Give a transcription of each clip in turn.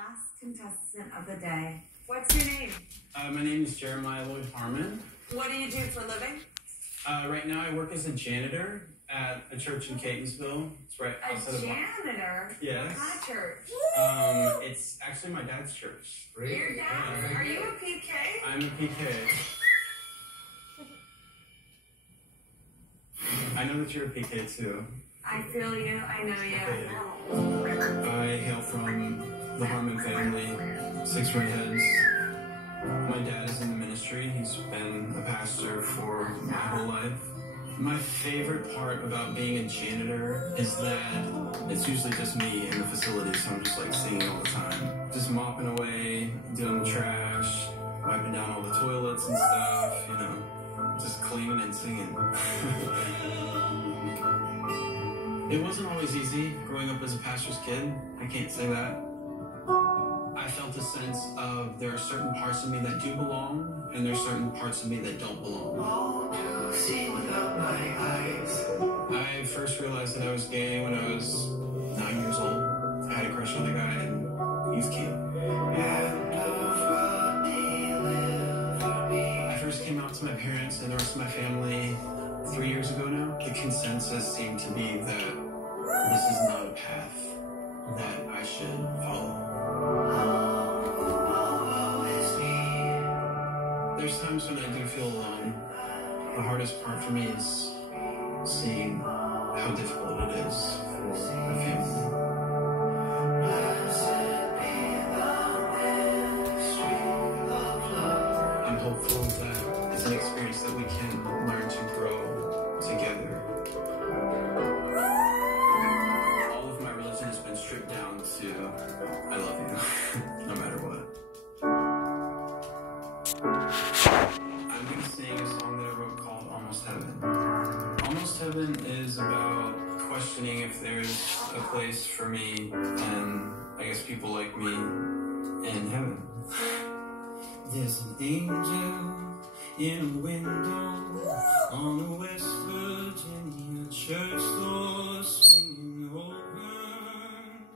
last contestant of the day. What's your name? My name is Jeremiah Lloyd Harmon. What do you do for a living? Right now I work as a janitor at a church in Catonsville. It's right outside of... A janitor? Yes. What kind of church? It's actually my dad's church. Really? Your dad? Yeah. Are you a PK? I'm a PK. I know that you're a PK too. I feel you. I know you. I hail from the Harmon family, 6 redheads. My dad is in the ministry. He's been a pastor for my whole life. My favorite part about being a janitor is that it's usually just me in the facility, so I'm just like singing all the time. Just mopping away, doing the trash, wiping down all the toilets and stuff, you know, just cleaning and singing. It wasn't always easy growing up as a pastor's kid. I can't say that. I felt a sense of there are certain parts of me that do belong, and there's certain parts of me that don't belong. To see without my eyes. I first realized that I was gay when I was 9 years old. I had a crush on a guy in youth camp. I first came out to my parents and the rest of my family 3 years ago now. The consensus seemed to be that this is not a path that I should follow. There's times when I do feel alone. The hardest part for me is seeing how difficult it is for my family. I'm hopeful that it's an experience that we can learn to grow together. All of my religion has been stripped down to I love you, no matter what. I'm going to sing a song that I wrote called Almost Heaven. Almost Heaven is about questioning if there's a place for me and I guess people like me in heaven. There's an angel in a window on a West Virginia church door swinging open,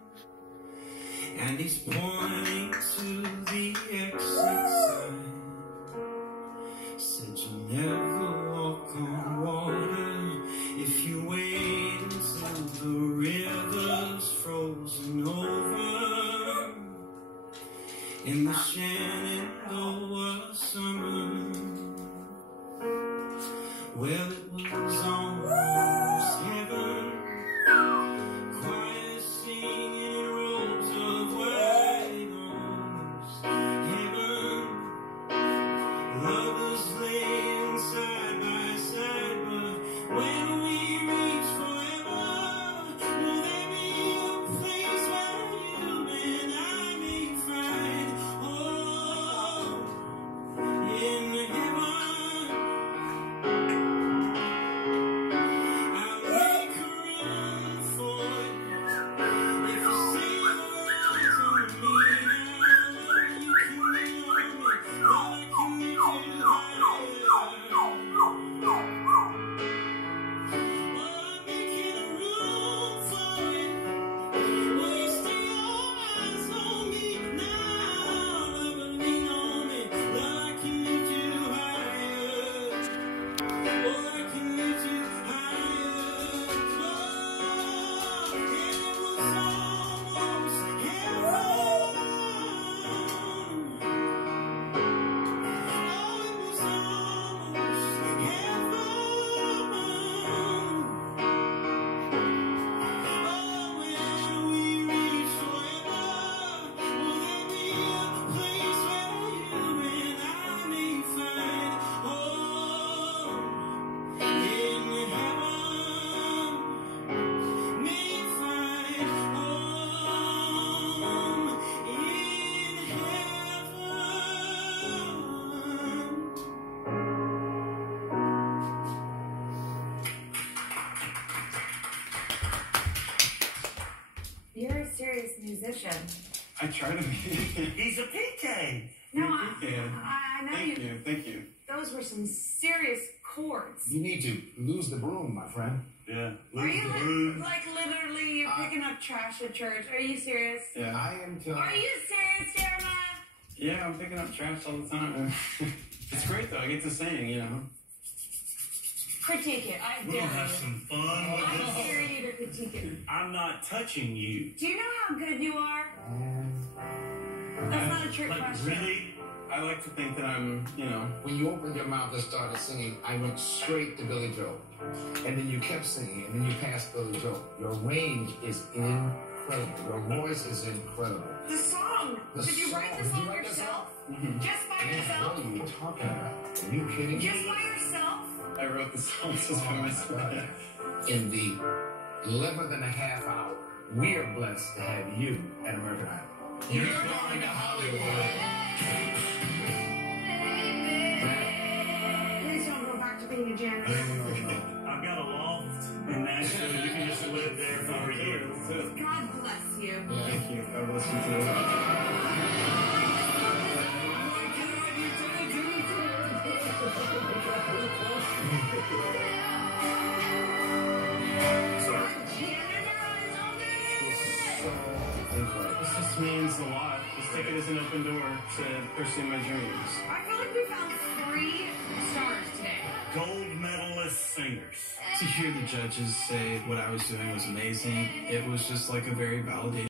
and he's pointing to the exit sign. Said you'll never walk on water if you wait until the river's frozen over. In the Shenandoah summer, well, it was almost heaven. Choir singing robes of white, almost heaven. Lovers laying side by side, but when we reach forever, will there be a place where you and I may find home in heaven? I'll make a run for it if you say your eyes on me now. You can love me, all I can do higher. I'm making a room for it. Will you stay your eyes on me now? Love lean on me, all I can do higher. All I can do higher. Oh, and it was almost heaven. You're a serious musician. I try to be. He's a PK. No, Yeah. I know Thank you, thank you. Those were some serious chords. You need to lose the broom, my friend. Yeah. Are you like literally you're picking up trash at church? Are you serious? Yeah. I am telling Are you serious, Jeremiah? Yeah, I'm picking up trash all the time. It's great though. I get to sing, you know. Critique it. I We're dare gonna have you. some fun I with dare this. you to critique it. I'm not touching you. Do you know how good you are? That's not a trick Like, question. really? I like to think that I'm, you know. when you opened your mouth and started singing, I went straight to Billy Joel. And then you kept singing, and then you passed Billy Joel. Your range is incredible. Your voice is incredible. The song. Did you write the song yourself? Just by yourself? What are you talking about? Are you kidding Just me? by yourself? I wrote the song just by myself. In the 11th and a half hour, we are blessed to have you at American Idol. You're going to Hollywood. Please don't go back to being a janitor. I've got a loft in Nashville. You can just live there for a year. God bless you. Thank you. God bless you too. This just means a lot. This ticket is an open door to pursue my dreams. I feel like we found 3 stars today. Gold medalist singers. To hear the judges say what I was doing was amazing, it was just like a very validating